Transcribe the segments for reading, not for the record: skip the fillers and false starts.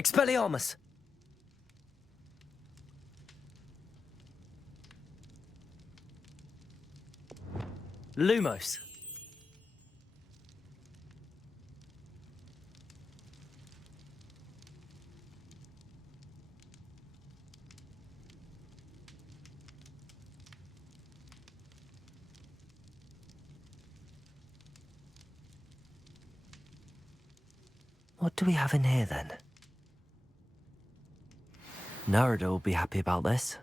Expelliarmus! Lumos! What do we have in here, then? Narada will be happy about this.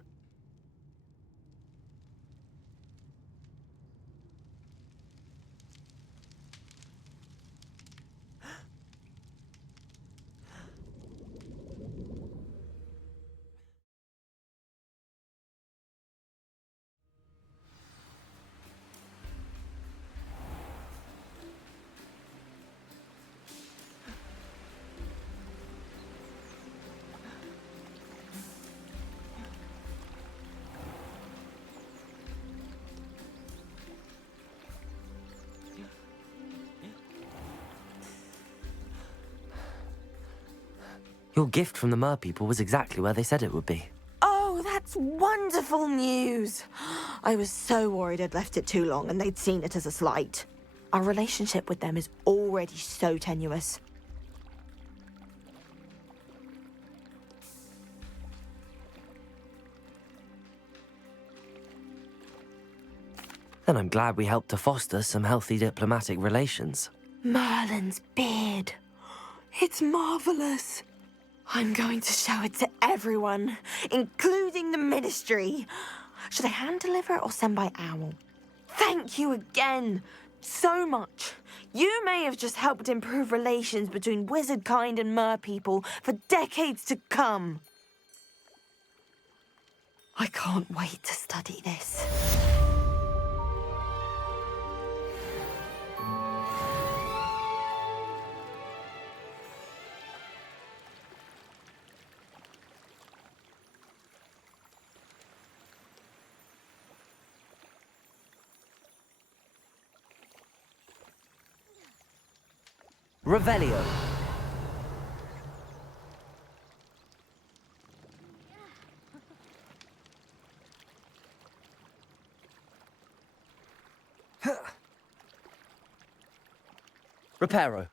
Your gift from the Mer people was exactly where they said it would be. Oh, that's wonderful news. I was so worried I'd left it too long and they'd seen it as a slight. Our relationship with them is already so tenuous. Then I'm glad we helped to foster some healthy diplomatic relations. Merlin's beard. It's marvelous. I'm going to show it to everyone, including the Ministry. Should I hand deliver or send by owl? Thank you again, so much. You may have just helped improve relations between wizard kind and mer people for decades to come. I can't wait to study this. Revelio. Reparo.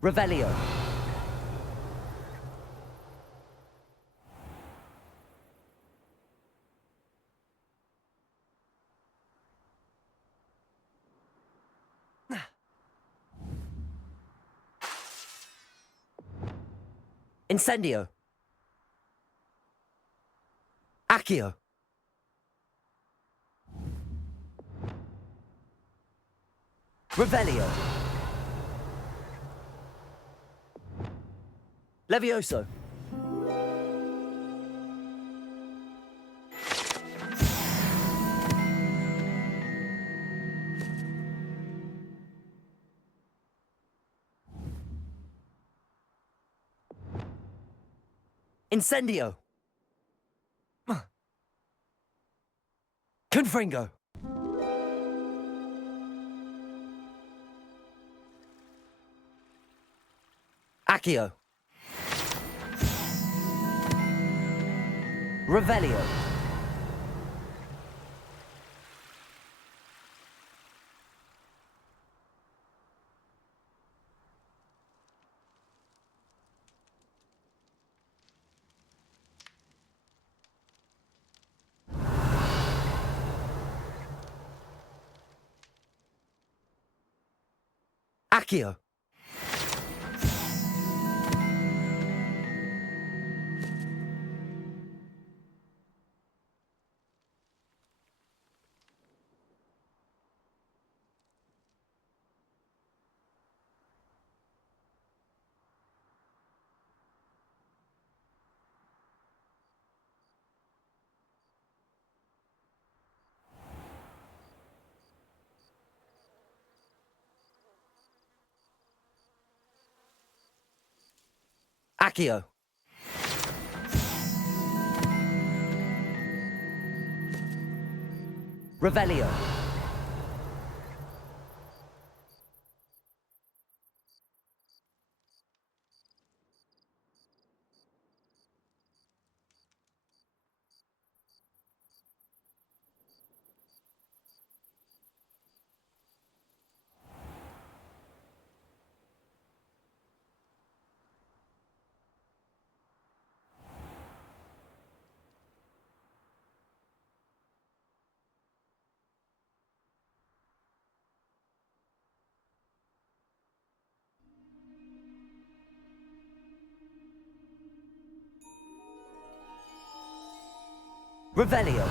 Revelio. Incendio. Accio. Revelio. Levioso. Incendio. Confringo. Accio. Revelio. Accio. Accio. Revelio. Revelio.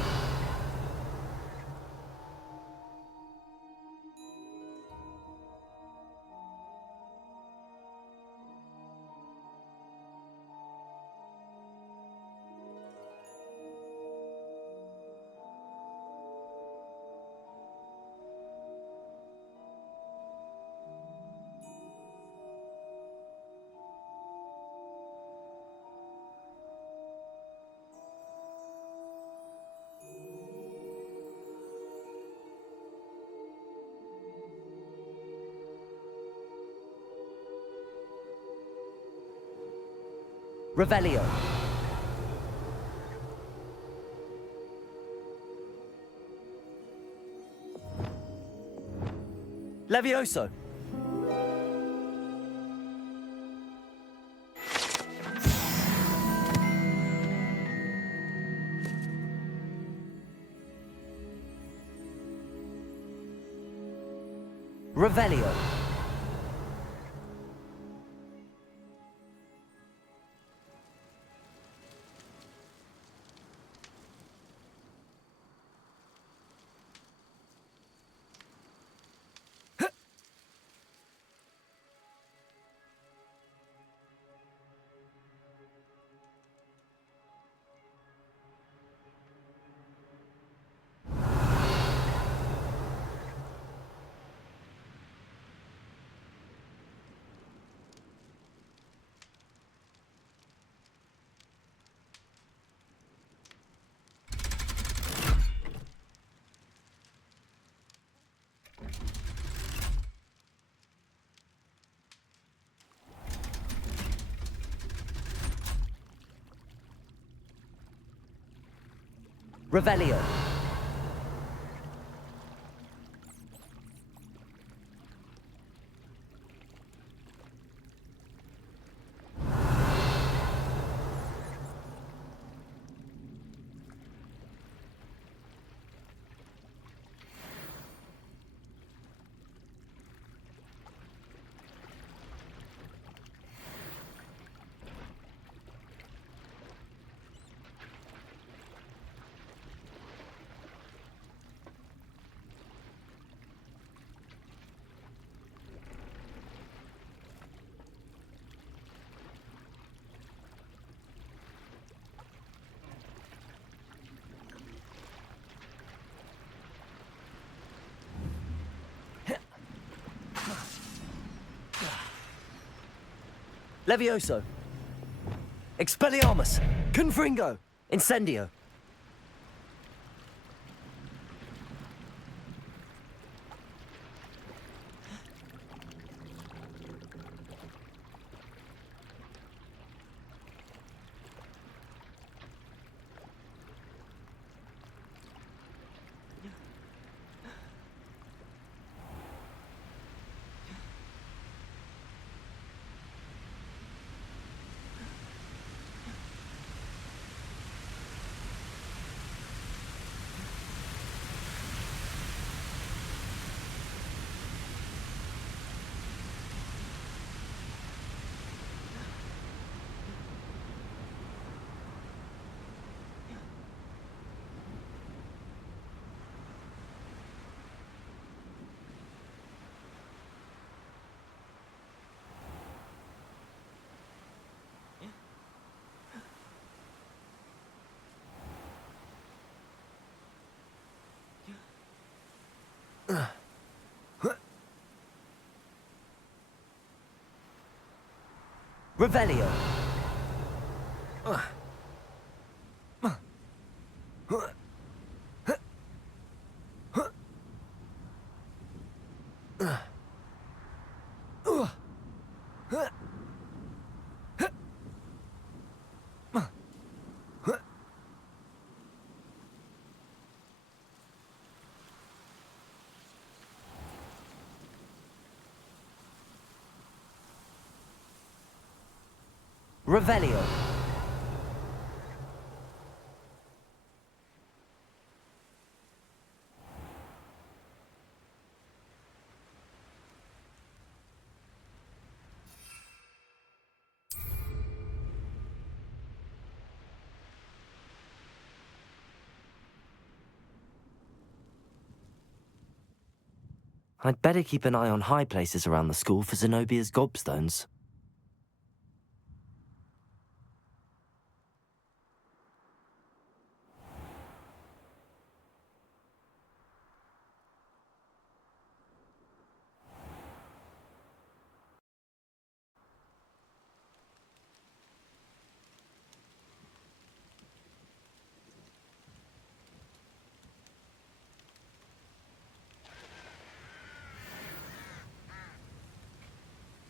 Revelio. Levioso. Revelio. Revelio. Levioso. Expelliarmus. Confringo. Incendio. Revelio. Revelio. I'd better keep an eye on high places around the school for Zenobia's gobstones.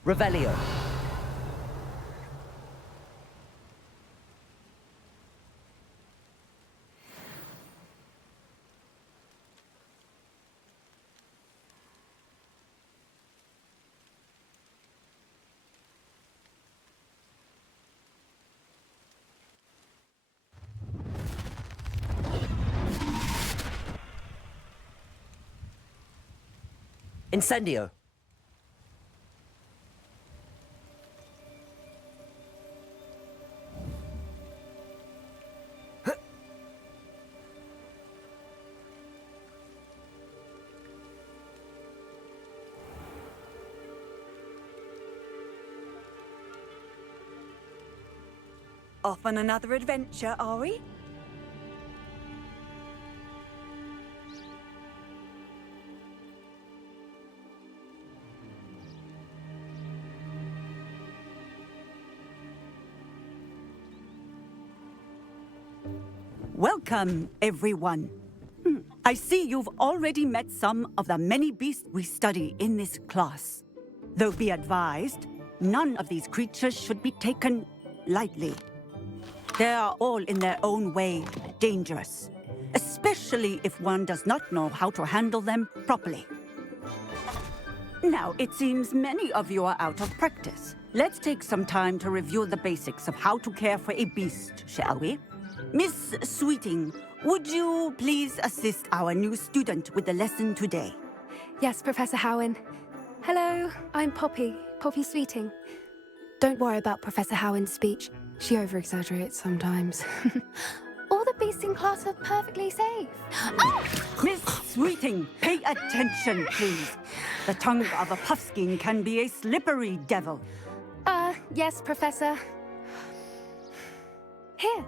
Revelio. Incendio. Off on another adventure, are we? Welcome, everyone. I see you've already met some of the many beasts we study in this class. Though be advised, none of these creatures should be taken lightly. They are all in their own way dangerous, especially if one does not know how to handle them properly. Now, it seems many of you are out of practice. Let's take some time to review the basics of how to care for a beast, shall we? Miss Sweeting, would you please assist our new student with the lesson today? Yes, Professor Howen. Hello, I'm Poppy Sweeting. Don't worry about Professor Howen's speech. She over-exaggerates sometimes. All the beasts in class are perfectly safe. Oh! Miss Sweeting, pay attention, please. The tongue of a puffskein can be a slippery devil. Yes, Professor. Here,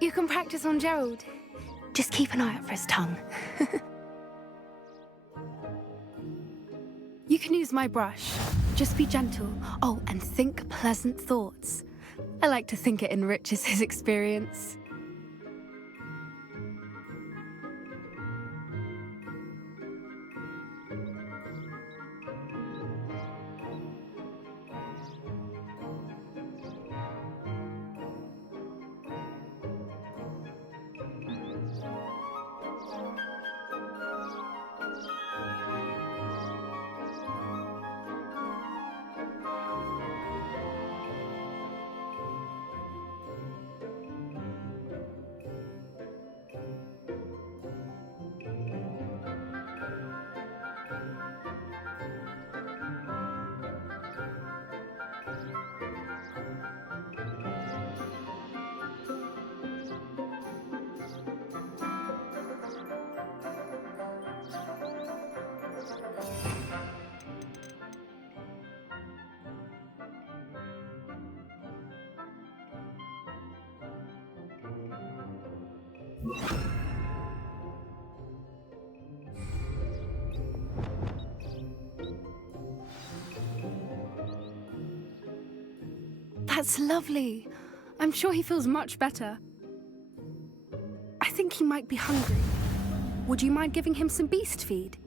you can practice on Gerald. Just keep an eye out for his tongue. You can use my brush. Just be gentle. Oh, and think pleasant thoughts. I like to think it enriches his experience. That's lovely. I'm sure he feels much better. I think he might be hungry. Would you mind giving him some beast feed?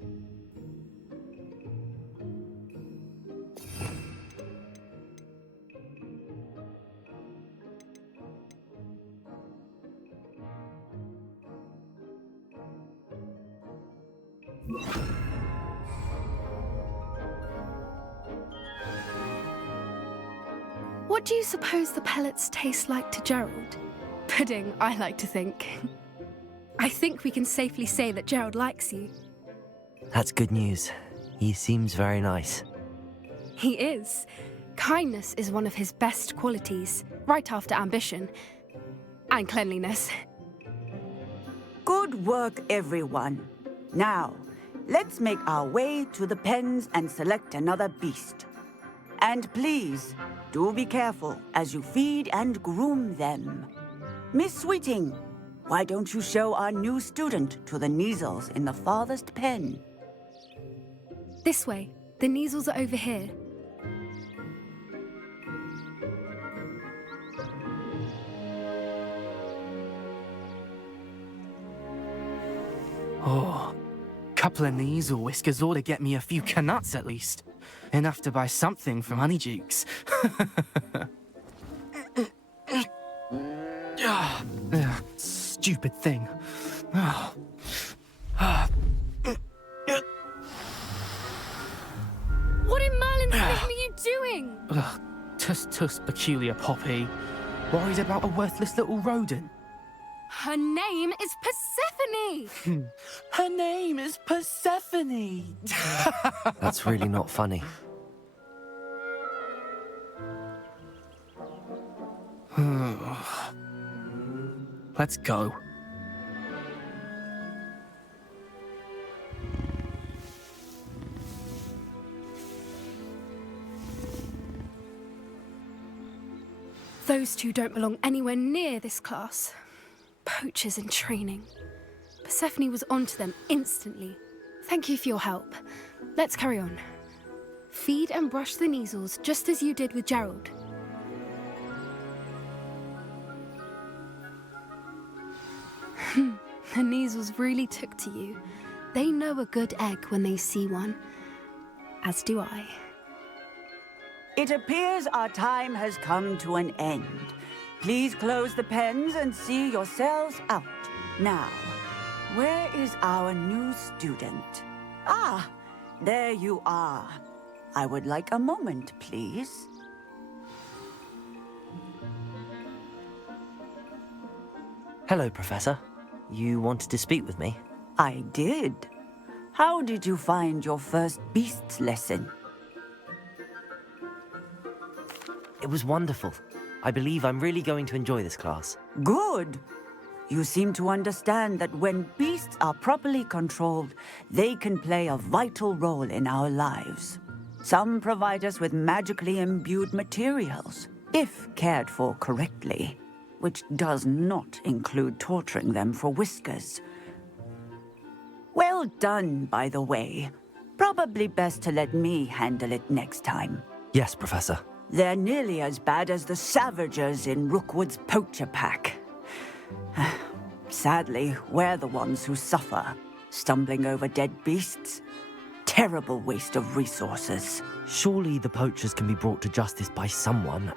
What do you suppose the pellets taste like to Gerald? Pudding, I like to think. I think we can safely say that Gerald likes you. That's good news. He seems very nice. He is. Kindness is one of his best qualities, right after ambition. And cleanliness. Good work, everyone. Now, let's make our way to the pens and select another beast. And please, do be careful as you feed and groom them. Miss Sweeting, why don't you show our new student to the Neasels in the farthest pen? This way. The Neasels are over here. Oh, couple of Neasel whiskers ought to get me a few canuts at least. Enough to buy something from Honeydukes. Stupid thing. What in Merlin's name are you doing? Tuss, peculiar Poppy. Worried about a worthless little rodent? Her name is Persephone! Her name is Persephone! That's really not funny. Let's go. Those two don't belong anywhere near this class. Poachers in training. Persephone was onto them instantly. Thank you for your help. Let's carry on. Feed and brush the Neasels just as you did with Gerald. The Neasels really took to you. They know a good egg when they see one. As do I. It appears our time has come to an end. Please close the pens and see yourselves out. Now, where is our new student? Ah, there you are. I would like a moment, please. Hello, Professor. You wanted to speak with me? I did. How did you find your first beasts lesson? It was wonderful. I believe I'm really going to enjoy this class. Good. You seem to understand that when beasts are properly controlled, they can play a vital role in our lives. Some provide us with magically imbued materials, if cared for correctly, which does not include torturing them for whiskers. Well done, by the way. Proper probably best to let me handle it next time. Yes, Professor. They're nearly as bad as the Savagers in Rookwood's poacher pack. Sadly, we're the ones who suffer, stumbling over dead beasts. Terrible waste of resources. Surely the poachers can be brought to justice by someone.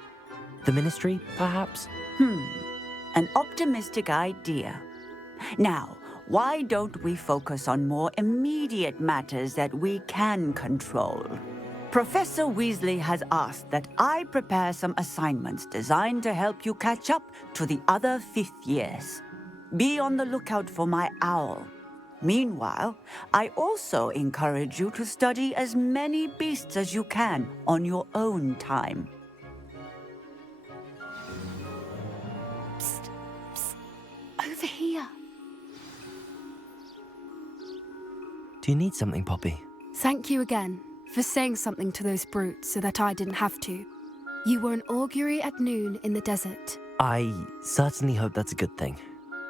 The Ministry, perhaps? An optimistic idea. Now, why don't we focus on more immediate matters that we can control? Professor Weasley has asked that I prepare some assignments designed to help you catch up to the other 5th years. Be on the lookout for my owl. Meanwhile, I also encourage you to study as many beasts as you can on your own time. Psst, psst. Over here. Do you need something, Poppy? Thank you again for saying something to those brutes so that I didn't have to. You were an augury at noon in the desert. I certainly hope that's a good thing.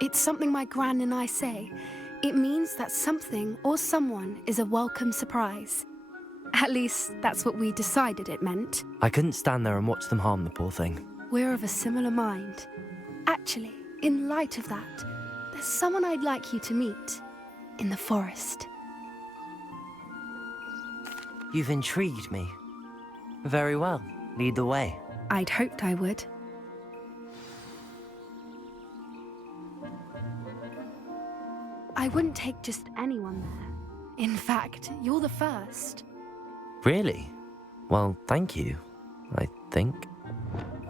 It's something my gran and I say. It means that something or someone is a welcome surprise. At least, that's what we decided it meant. I couldn't stand there and watch them harm the poor thing. We're of a similar mind. Actually, in light of that, there's someone I'd like you to meet in the forest. You've intrigued me. Very well. Lead the way. I'd hoped I would. I wouldn't take just anyone there. In fact, you're the first. Really? Well, thank you, I think.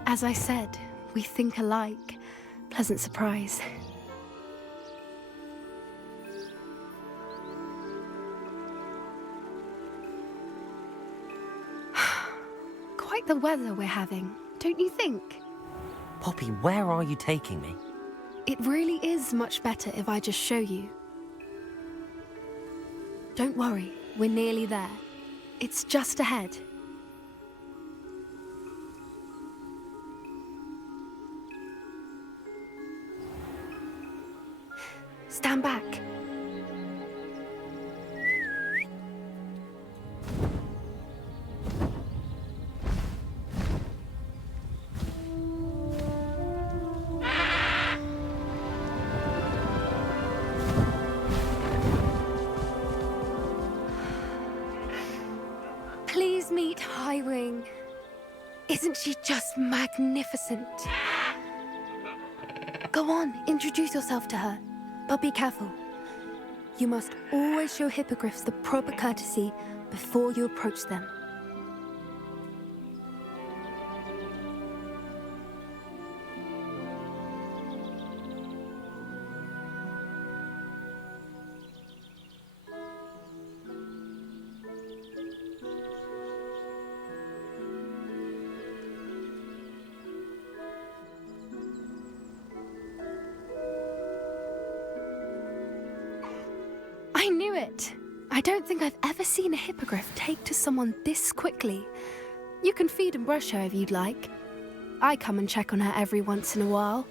As I said, we think alike. Pleasant surprise. Quite the weather we're having, don't you think? Poppy, where are you taking me? It really is much better if I just show you. Don't worry, we're nearly there. It's just ahead. Stand back. Please meet Highwing. Isn't she just magnificent? Go on, introduce yourself to her. But be careful. You must always show hippogriffs the proper courtesy before you approach them. I knew it! I don't think I've ever seen a hippogriff take to someone this quickly. You can feed and brush her if you'd like. I come and check on her every once in a while.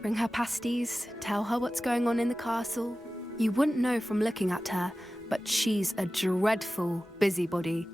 Bring her pasties, tell her what's going on in the castle. You wouldn't know from looking at her, but she's a dreadful busybody.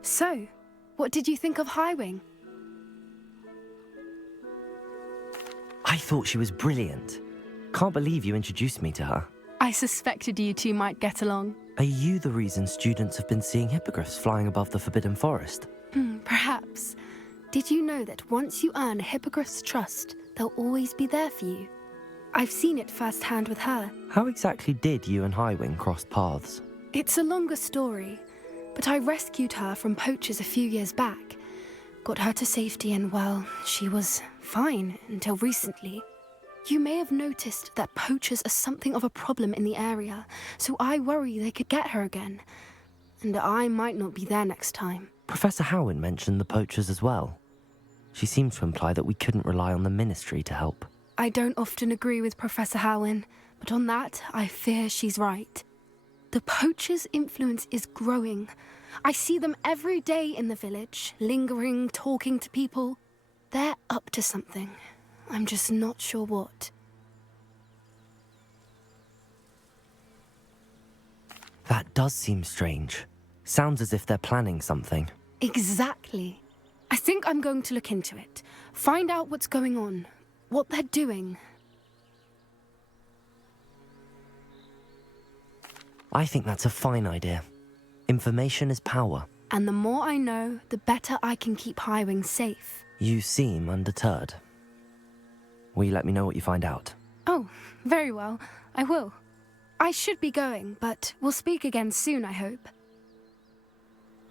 So, what did you think of Highwing? I thought she was brilliant. Can't believe you introduced me to her. I suspected you two might get along. Are you the reason students have been seeing hippogriffs flying above the Forbidden Forest? Perhaps. Did you know that once you earn a hippogriff's trust, they'll always be there for you? I've seen it firsthand with her. How exactly did you and Highwing cross paths? It's a longer story, but I rescued her from poachers a few years back. Got her to safety and, well, she was fine until recently. You may have noticed that poachers are something of a problem in the area, so I worry they could get her again. And I might not be there next time. Professor Howin mentioned the poachers as well. She seemed to imply that we couldn't rely on the Ministry to help. I don't often agree with Professor Howin, but on that, I fear she's right. The poachers' influence is growing. I see them every day in the village, lingering, talking to people. They're up to something. I'm just not sure what. That does seem strange. Sounds as if they're planning something. Exactly. I think I'm going to look into it. Find out what's going on, what they're doing. I think that's a fine idea. Information is power. And the more I know, the better I can keep Highwing safe. You seem undeterred. Will you let me know what you find out? Oh, very well. I will. I should be going, but we'll speak again soon, I hope.